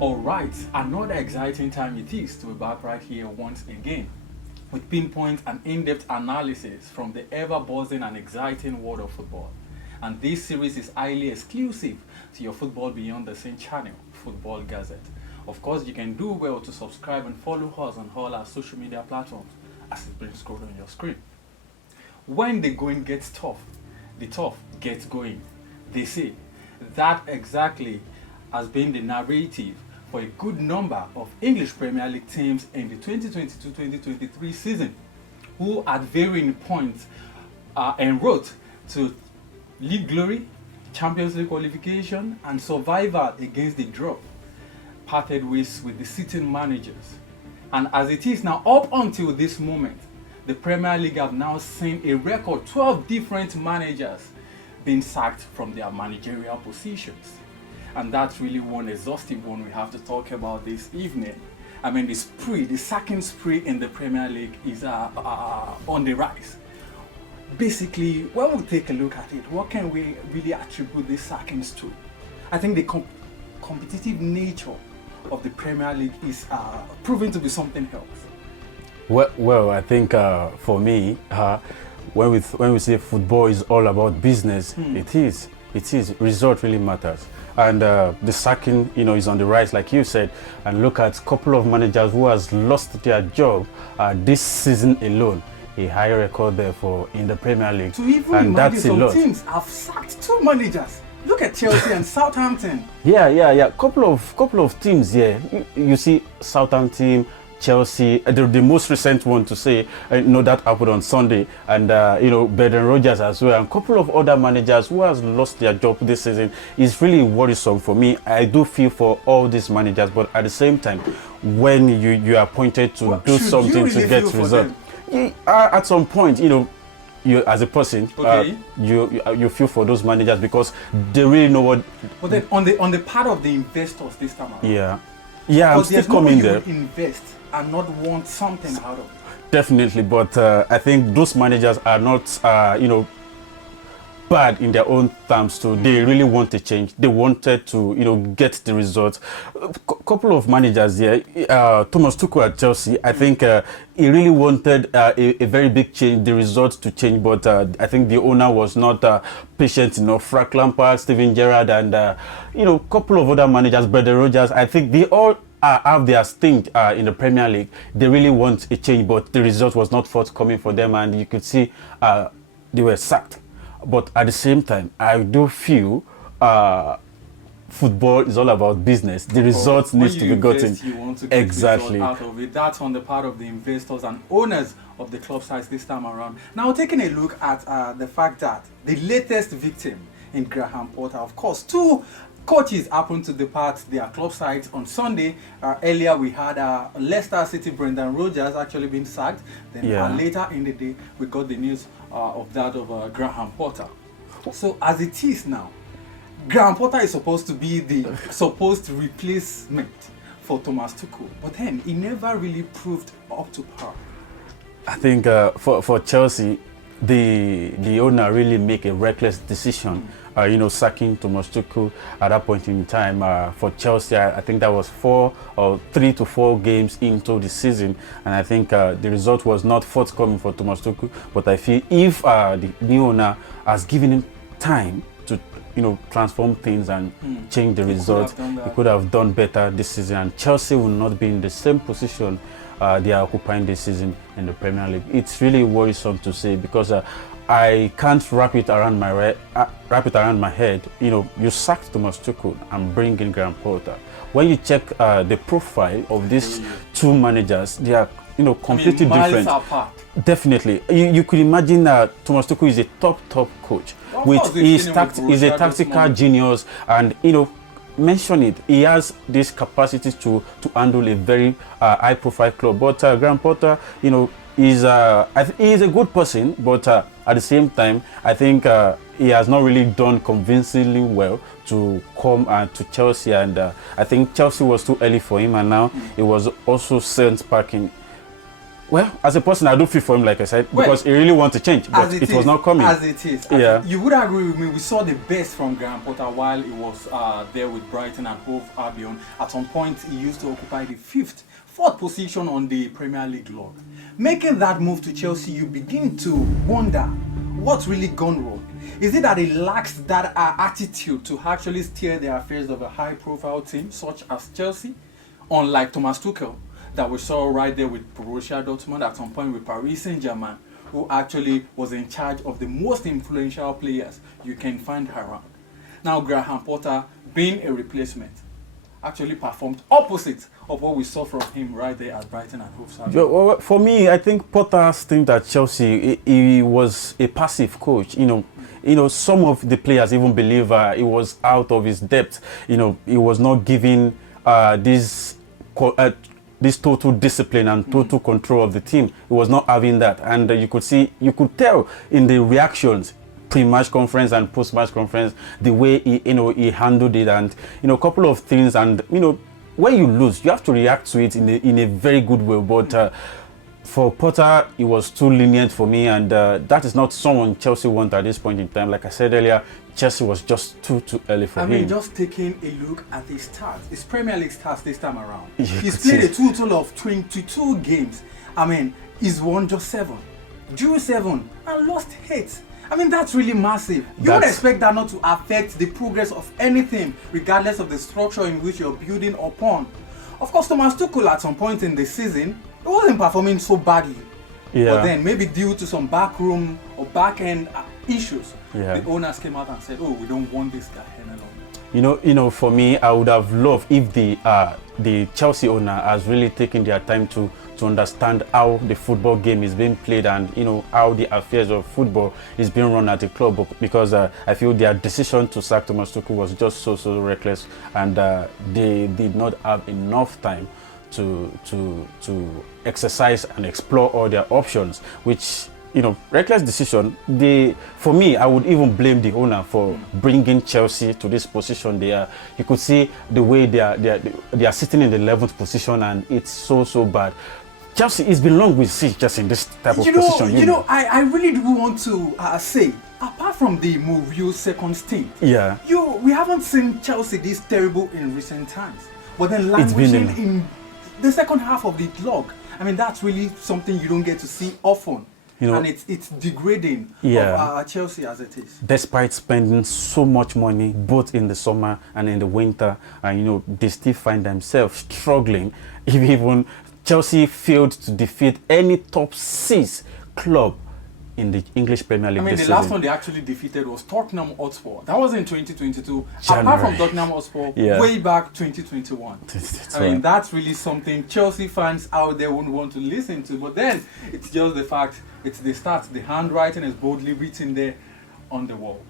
Alright, another exciting time it is to be back right here once again with pinpoint and in-depth analysis from the ever-buzzing and exciting world of football. And this series is highly exclusive to your Football Beyond the Scene channel, Football Gazette. Of course, you can do well to subscribe and follow us on all our social media platforms as it's been scrolled on your screen. When the going gets tough, the tough gets going. They say that exactly has been the narrative for a good number of English Premier League teams in the 2022-2023 season, who at varying points en route to league glory, Champions League qualification, and survival against the drop, parted ways with the sitting managers. And as it is now, up until this moment, the Premier League have now seen a record 12 different managers being sacked from their managerial positions. And that's really one exhaustive one we have to talk about this evening. I mean, the sacking spree in the Premier League is on the rise. Basically, when we take a look at it, what can we really attribute these sackings to? I think the competitive nature of the Premier League is proving to be something else. Well, I think for me, when we say football is all about business, it is. Result really matters. And the sacking, is on the rise, like you said. And look at a couple of managers who has lost their job this season alone. A high record there in the Premier League. To even and imagine that's a lot. Some teams have sacked 2 managers. Look at Chelsea and Southampton. Yeah. Couple of teams. Yeah, you see Southampton, Chelsea, the most recent one to say, that happened on Sunday, and Brendan Rodgers as well, and a couple of other managers who has lost their job this season is really worrisome for me. I do feel for all these managers, but at the same time, when you are appointed to do something really to get result, at some point, you as a person, okay, you feel for those managers because they really know what. But then on the part of the investors this time around, yeah, I'm still coming there. Invest and not want something out of it. Definitely, but I think those managers are not, bad in their own terms too. They really want to change. They wanted to, get the results. Couple of managers here, Thomas Tuchel at Chelsea, I think he really wanted a very big change, the results to change, but I think the owner was not patient enough. Frank Lampard, Steven Gerrard, and couple of other managers, Brendan Rodgers, I think they all have their stint in the Premier League. They really want a change, but the result was not forthcoming for them, and you could see they were sacked. But at the same time, I do feel football is all about business. The results need to be gotten. You want to get exactly out of it. That's on the part of the investors and owners of the club sides this time around. Now, taking a look at the fact that the latest victim in Graham Potter, of course, 2 coaches happened to depart their club sides on Sunday. Earlier we had Leicester City Brendan Rodgers actually being sacked. Then later in the day we got the news of that of Graham Potter. So as it is now, Graham Potter is supposed to be the supposed replacement for Thomas Tuchel, but then he never really proved up to par. I think for Chelsea, the owner really make a reckless decision. Sacking Thomas Tuchel at that point in time. For Chelsea, I think that was 3 to 4 games into the season, and I think the result was not forthcoming for Thomas Tuchel. But I feel if the new owner has given him time to transform things and change the result, he could have done better this season, and Chelsea will not be in the same position they are occupying this season in the Premier League. It's really worrisome to say because I can't wrap it around my head. You sacked Thomas Tuchel and bring in Graham Potter. When you check the profile of these 2 managers, they are completely different. Apart. Definitely, you could imagine that Thomas Tuchel is a top coach. He's a tactical genius, and mention it. He has this capacity to handle a very high-profile club. But Graham Potter, he's a good person, but at the same time, I think he has not really done convincingly well to come to Chelsea, and I think Chelsea was too early for him, and now he was also sent packing. Well, as a person, I do feel for him, like I said, Well, because he really wants to change, but it was not coming. As it is. You would agree with me, we saw the best from Graham Potter while he was there with Brighton and Hove Albion. At some point, he used to occupy the fourth position on the Premier League log. Making that move to Chelsea, you begin to wonder what's really gone wrong. Is it that he lacks that attitude to actually steer the affairs of a high-profile team such as Chelsea, unlike Thomas Tuchel, that we saw right there with Borussia Dortmund, at some point with Paris Saint-Germain, who actually was in charge of the most influential players you can find around. Now Graham Potter, being a replacement, actually performed opposite of what we saw from him right there at Brighton and Hove Albion. Well, for me, I think Potter's thing at Chelsea, he was a passive coach. You know, some of the players even believe he was out of his depth. You know, he was not giving this total discipline and total control of the team. He was not having that, and you could tell in the reactions, pre-match conference and post-match conference, the way he handled it, and a couple of things. And when you lose, you have to react to it in a very good way. But for Potter, it was too lenient for me, and that is not someone Chelsea want at this point in time. Like I said earlier, Chelsea was just too early for him. I mean, just taking a look at his stats, his Premier League stats this time around. He's played a total of 22 games. I mean, he's won just 7, drew 7, and lost 8. I mean, that's really massive. You would expect that not to affect the progress of anything, regardless of the structure in which you're building upon. Of course, Thomas Tuchel at some point in the season, he wasn't performing so badly. Yeah. But then, maybe due to some backroom or back-end issues, yeah, the owners came out and said, "Oh, we don't want this guy any longer." You know, for me, I would have loved if the Chelsea owner has really taken their time to understand how the football game is being played, and how the affairs of football is being run at the club. Because I feel their decision to sack Thomas Tuchel was just so reckless, and they did not have enough time to exercise and explore all their options, which reckless decision. For me, I would even blame the owner for bringing Chelsea to this position. You could see the way they are sitting in the 11th position, and it's so bad. Chelsea, it's been long we see just in this type of position. I really do want to say, apart from the Mourinho second stint, we haven't seen Chelsea this terrible in recent times. But then languishing in the second half of the log, I mean, that's really something you don't get to see often. And it's degrading of Chelsea as it is. Despite spending so much money both in the summer and in the winter, and they still find themselves struggling. Even Chelsea failed to defeat any top 6 club in the English Premier League. I mean, the last one they actually defeated was Tottenham Hotspur. That was in 2022. January. Apart from Tottenham Hotspur, way back 2021. I mean, that's really something Chelsea fans out there wouldn't want to listen to. But then, it's just the fact, it's the stats. The handwriting is boldly written there on the wall.